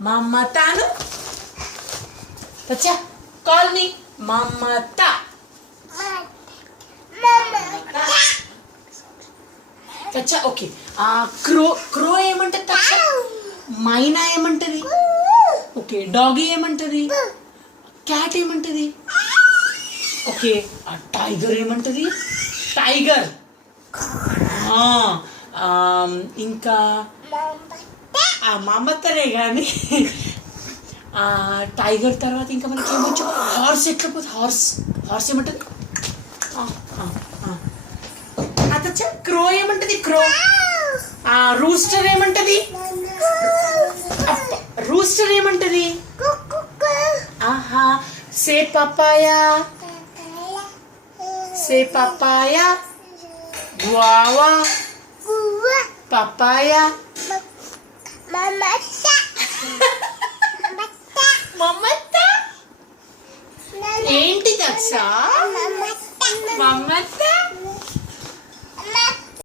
మమతాను తచ్చా call me మమత. తచ్చా okay. క్రో క్రో ఏమంటది తచ్చా? మైనా ఏమంటది? Okay. Doggy ఏమంటది? క్యాట్ ఏమంటది? ఓకే. టైగర్ ఏమంటది? టైగర్. ఇంకా మమతనే కానీ టైగర్ తర్వాత ఇంకా మనకి ఏమొచ్చు? హార్స్. ఎట్లా పోతే హార్స్? హార్స్ ఏమంటది? అచ్చా క్రో ఏమంటది? క్రో. రూస్టర్ ఏమంటది? రూస్టర్ ఏమంటది? ఆహా. సే పపాయా. సే పపాయా. గువావా. పపాయా. మమత ఏంటి దక్ష? మమత